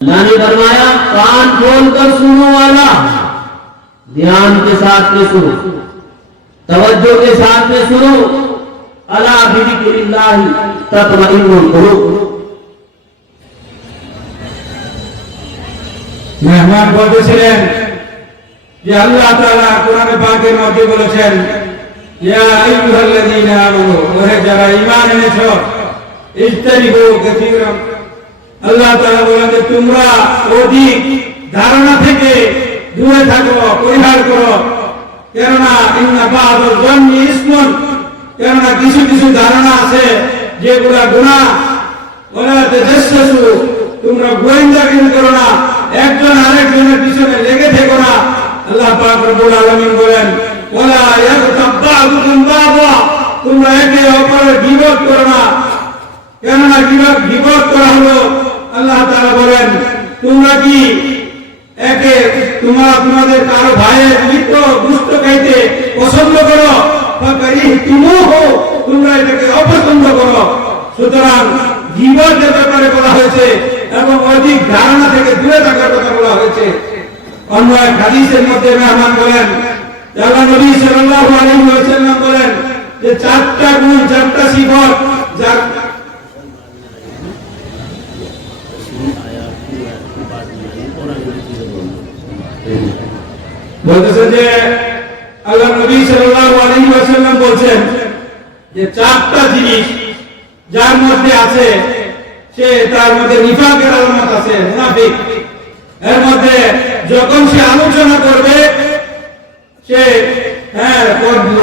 اللہ نے فرمایا کان کھول کر سنو والا دھیان کے ساتھ میں سنو توجہ کے ساتھ میں سنو اللہ بذکر اللہ تطمئن القلوب মেহমান বলতেছিলেন যে আল্লাহ তাআলা কোরআনে পাকের মধ্যে বলেছেন ইয়া আইয়ুহাল্লাযীনা আমানু ওহে যারা ঈমান এনেছো ইজতানিবু কাসীরাম আল্লাহ তাআলা বলেন যে তোমরা অধিক ধারণা থেকে দূরে থাকো, পরিহার করো। কেননা ইসমুন। কেননা কিছু কিছু ধারণা আছে যেগুলা তেজস্বসু তোমরা গোয়েন্দাগিরি করো না। একজন আরেকজনের পিছনে লেগে থেকো না। আল্লাহ পাক রব্বুল আলামিন বলেন ওলা ইয়াগতাব বা'দুকুম বা'দা। তোমরা একে অপরের বিরোধ করো না। কেননা বিরোধ করা হলো আল্লাহ তাআলা বলেন, তোমরা কি একে তোমরা, তোমাদের কারও ভাইয়ের মৃত্যু দুষ্ট খাইতে পছন্দ করো? তোমরা এটাকে অপছন্দ করো। সুতরাং জীবনের ব্যাপারে বলা হয়েছে এবং অধিক ধারণা থেকে দূরে থাকার কথা বলা হয়েছে। অন্য এক হাদিসের মধ্যে মেহমান বলেন যে আল্লাহ নবী সাল্লাল্লাহু আলাইহি ওয়াসাল্লাম বলেন যে চারটা গুণ, চারটা সিফত যার বলতেছে যে আল্লাহ নবী সাল্লাল্লাহু আলাইহি ওয়াসাল্লাম বলছেন যে চারটা জিনিস যার মধ্যে আছে, সে তার মধ্যে নিফাকের আলামত আছে, মুনাফিক। এর মধ্যে যখন সে আলোচনা করবে, সে হ্যাঁ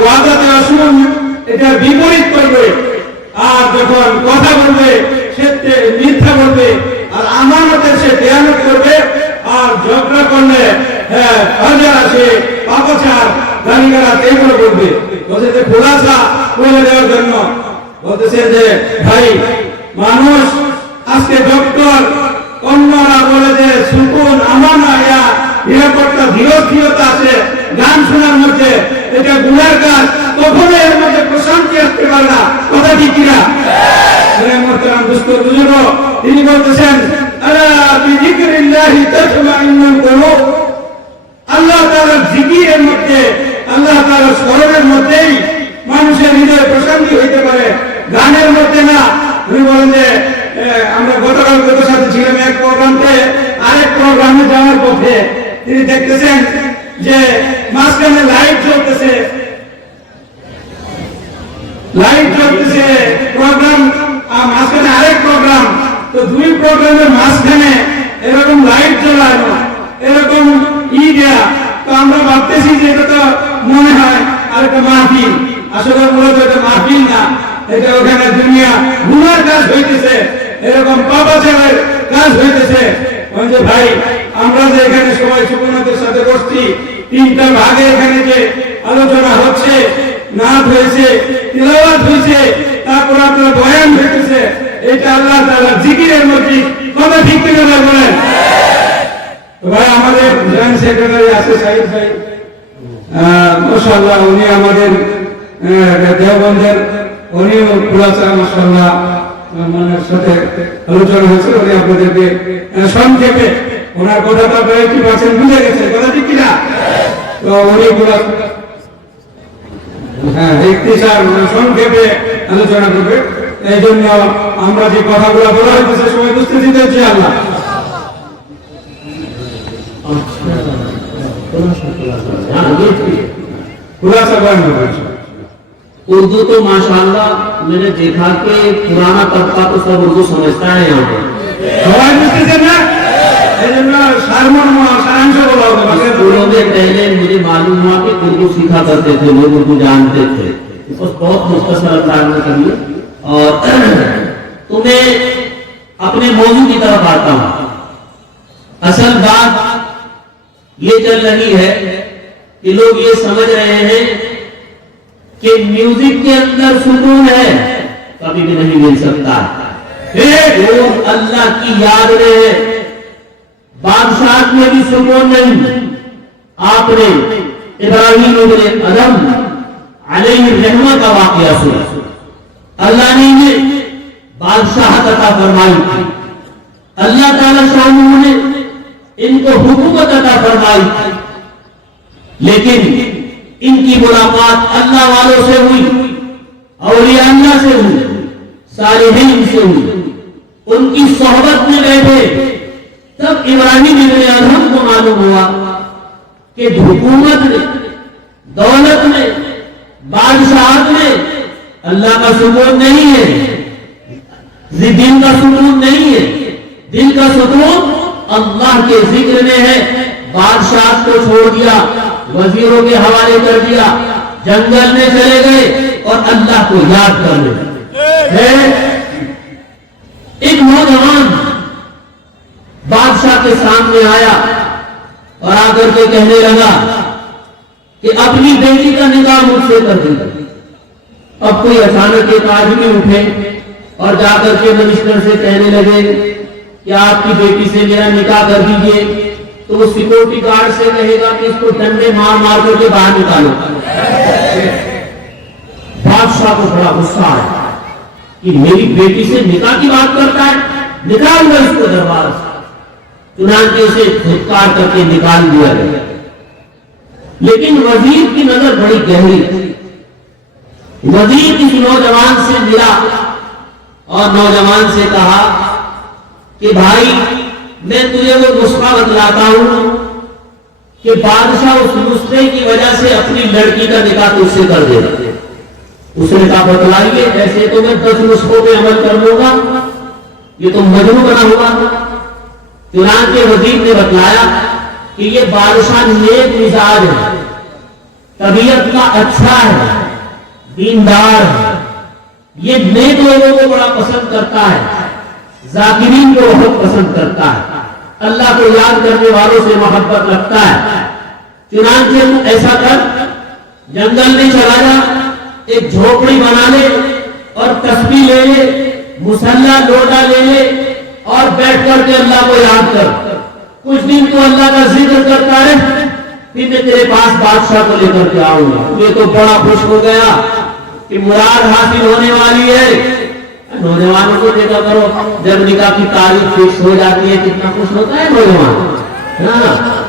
ওয়াদা দেওয়া শুনুন এটা বিপরীত করবে আর যখন কথা বলবে সে তে- মিথ্যা বলবে আর আমানতের সে দেয়ানত করবে আর ঝগড়া করলে হ্যাঁ হাজার আসে পাপাচার গালিগালাজ এইগুলো করবে বলছে যে খোলাসা করে দেওয়ার জন্য। বলতেছে যে, ভাই, মানুষ, আজকে ডক্টর অন্যরা বলে যে, সুকুন, আমার না ইয়া নিরাপত্তা, ধীরস্থিরতা আছে তিনি বলতেছেন আল্লাহ তাআলার জিকিরের মধ্যে আল্লাহ তাআলার স্মরণের মধ্যেই মানুষের হৃদয়ে প্রশান্তি হইতে পারে গানের মধ্যে না উনি বলেন যে এ, আমরা গতকাল গত সাথে ছিলাম এক প্রোগ্রামতে আরেক প্রোগ্রামে যাওয়ার পথে তিনি দেখতেছেন যে মাঝখানে লাইট জ্বলতেছে লাইট জ্বলতেছে প্রোগ্রাম আর মাঝখানে আরেক প্রোগ্রাম তো দুই প্রোগ্রামের মাঝখানে এরকম লাইট জ্বলানো এরকম ই দেয়া তো আমরা ভাবতেছি যে এটা তো মনে হয় আরেকটা মাহফিল। আসলে মূলত এটা মাহফিল না, এটা ওখানে দুনিয়া গুনার কাজ হইতেছে, এরকম পাপাচারের কাজ হইতেছে। ওই যে ভাই, আমরা যে এখানে সবাই সুকুনাথের সাথে বসছি, তিনটা ভাগে এখানে যে আলোচনা হচ্ছে, নাচ হয়েছে হয়েছে তারপর আপনার বয়ান হয়েছে এটা আল্লাহ তাআলা জিকিরের মধ্যে কথা ঠিক করে বলেন? ভাই, আমাদের সেক্রেটারি আছে ভাই। উনি আমাদের উনিও সাথে আলোচনা হয়েছে উনি আপনাদেরকে সংক্ষেপে ওনার কথাটা কি বুঝে গেছে কথা ঠিক কিনা? তো উনি اردو تو ماشاءاللہ میں نے دیکھا کہ پرانا طبقہ تو سب اردو سمجھتا ہے یہاں پہ پہلے مجھے معلوم ہوا کہ اردو سیکھا کرتے تھے لوگ اردو جانتے تھے اس بہت مختصر انداز میں کریے اور تمہیں اپنے موضوع کی طرف آتا ہوں اصل بات یہ چل رہی ہے کہ لوگ یہ سمجھ رہے ہیں کہ میوزک کے اندر سکون ہے کبھی بھی نہیں مل سکتا۔ اللہ کی یاد میں ہے بادشاہ میں بھی سکون نہیں۔ آپ نے ابراہیم ابن ادم علیہ رحمہ کا واقعہ سنا۔ اللہ نے یہ بادشاہت عطا فرمائی تھی۔ اللہ تعالی شاہ نے ان کو حکومت عطا فرمائی تھی۔ لیکن ان کی ملاقات اللہ والوں سے ہوئی، اولیاء اللہ سے ہوئی، صالحین سے ہوئی۔ ان کی صحبت میں بیٹھے تب ابراہیم ابن ادہم کو معلوم ہوا کہ حکومت میں دولت میں بادشاہت میں اللہ کا سکون نہیں ہے دل کا سکون نہیں ہے، دل کا سکون اللہ کے ذکر میں ہے۔ بادشاہ کو چھوڑ دیا، وزیروں کے حوالے کر دیا، جنگل میں چلے گئے اور اللہ کو یاد کر لے۔ ایک نوجوان کے سامنے آیا اور آ کر کے کہنے لگا کہ اپنی بیٹی کا نکاح مجھ سے کر دے اب کوئی اچانک ایک آدمی اٹھے اور جا کر کے منسٹر سے کہنے لگے کہ آپ کی بیٹی سے میرا نکاح کر دیجیے، تو وہ سیکورٹی گارڈ سے کہے گا کہ اس کو ڈنڈے مار مار کر کے باہر نکالو۔ بادشاہ کو بڑا غصہ آیا کہ میری بیٹی سے نکاح کی بات کرتا ہے نکال گا اس کو دربار سے۔ چنانچہ اسے دھتکار کر کے نکال دیا گیا۔ لیکن وزیر کی نظر بڑی گہری تھی۔ وزیر اس نوجوان سے ملا اور نوجوان سے کہا کہ بھائی، میں تجھے وہ نسخہ بتلاتا ہوں کہ بادشاہ اس نسخے کی وجہ سے اپنی لڑکی کا نکاح تجھ سے کر دے۔ اس نے کہا، بتلائیے، ایسے تو میں دس نسخوں پہ عمل کر لوں گا، یہ تو مجنو بنا ہوا۔ چنانچہ وزیر نے بتلایا کہ یہ بادشاہ نیک مزاج ہے، طبیعت کا اچھا ہے، دیندار ہے۔ یہ نیک لوگوں کو بڑا پسند کرتا ہے، ذاکرین کو بہت پسند کرتا ہے۔ اللہ کو یاد کرنے والوں سے محبت رکھتا ہے۔ چنانچہ تو ایسا کر، جنگل میں چلا جا، ایک جھوپڑی بنا لے اور تسبیح لے لے، مسلح لوٹا لے لے۔ اور بیٹھ کر کے اللہ کو یاد کر۔ کچھ دن تو اللہ کا ذکر کرتا ہے پھر میں تیرے پاس بادشاہ کو لے کر کے آؤں گا۔ یہ تو بڑا خوش ہو گیا کہ مراد حاصل ہونے والی ہے۔ نوجوانوں کو دیکھا کرو، جب نکاح کی تاریخ فکس ہو جاتی ہے، کتنا خوش ہوتا ہے نوجوان۔ ہاں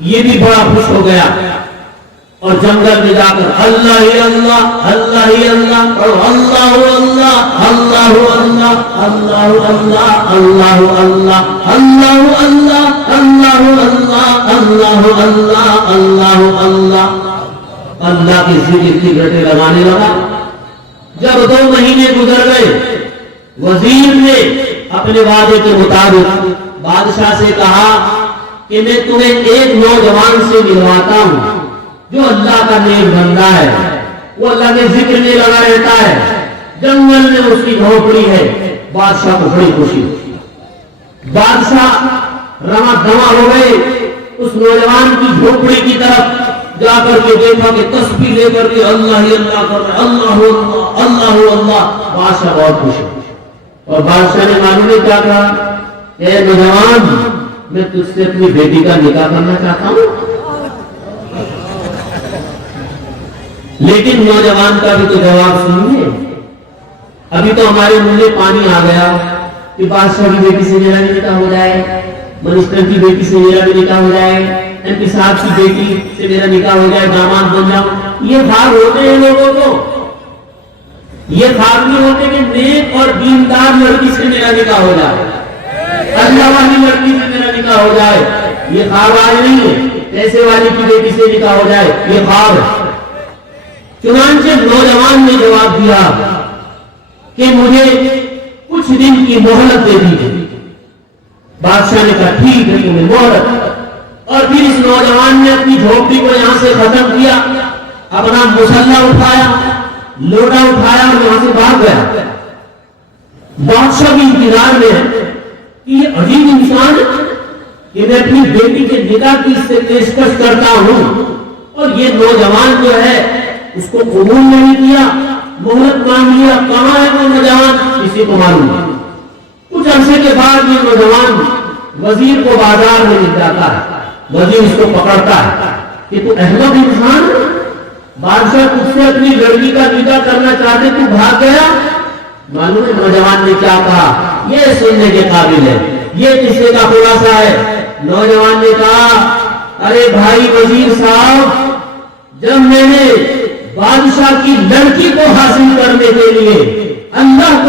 یہ بھی بڑا خوش ہو گیا۔ اور جنگل میں جا کر، اللہ ہی اللہ اللہ ہی اللہ اور اللہ اللہ اللہ اللہ اللہ اللہ اللہ اللہ اللہ اللہ اللہ اللہ. اللہ اللہ اللہ کی ذکر کی گٹے لگانے لگا. جب دو مہینے گزر گئے، وزیر نے اپنے وعدے کے مطابق بادشاہ سے کہا کہ میں تمہیں ایک نوجوان سے ملواتا ہوں، جو اللہ کا نیک بندہ ہے۔ وہ اللہ کے ذکر میں لگا رہتا ہے۔ جنگل میں اس کی جھوپڑی ہے، بادشاہ کو بڑی خوشی ہوئی بادشاہ رما دما ہو گئے، اس نوجوان کی جھوپڑی کی طرف جا کر کے دیکھا کہ تسبیح لے کر کے اللہ ہی اللہ کر رہے اللہ اللہ اللہ اللہ۔ بادشاہ بہت خوش ہے۔ اور بادشاہ نے معلوم نے کیا کہا؟ اے نوجوان، میں تجھ سے اپنی بیٹی کا نکاح کرنا چاہتا ہوں۔ لیکن نوجوان کا بھی تو جواب سنیے۔ ابھی تو ہمارے منہ میں پانی آ گیا کہ بادشاہ کی بیٹی سے میرا بھی نکاح ہو جائے، منسٹر کی بیٹی سے میرا بھی نکاح ہو جائے، ایم پی صاحب کی بیٹی سے میرا نکاح ہو جائے، داماد بن جاؤں۔ یہ خواب ہوتے ہیں لوگوں کو۔ یہ خواب نہیں ہوتے کہ نیک اور دیندار لڑکی سے میرا نکاح ہو جائے۔ اللہ والی لڑکی سے میرا نکاح ہو جائے۔ یہ خواب آج نہیں ہے۔ پیسے والی کی بیٹی سے نکاح ہو جائے۔ یہ خواب ہے۔ چنانچہ نوجوان نے جواب دیا۔ کہ مجھے کچھ دن کی مہلت دے دیجیے بادشاہ نے کہا، ٹھیک ہے تمہیں مہلت۔ اور پھر اس نوجوان نے اپنی جھوپڑی کو یہاں سے ختم کیا، اپنا مسلح اٹھایا، لوٹا اٹھایا اور یہاں سے بھاگ گیا۔ بادشاہ بھی انتظار میں ہے کہ یہ عجیب انسان کہ میں اپنی بیٹی کے نکاح کی اس سے پیشکش کرتا ہوں اور یہ نوجوان جو ہے، اس کو قبول نہیں کیا۔ مہلت مانگ لیا کہاں ہے وہ نوجوان کسی کو معلوم نہیں۔ کچھ عرصے کے بعد یہ نوجوان وزیر کو بازار میں مل جاتا ہے۔ وزیر اس کو پکڑتا ہے۔ کہ تو احمد انسان بادشاہ تجھ سے اپنی لڑکی کا نکاح کرنا چاہتے تو بھاگ گیا۔ معلوم ہے نوجوان نے کیا کہا۔ یہ سننے کے قابل ہے۔ یہ قصے کا خلاصہ ہے۔ نوجوان نے کہا، ارے بھائی وزیر صاحب، جب میں نے بادشاہ کی لڑکی کو حاصل کرنے کے لیے اللہ کو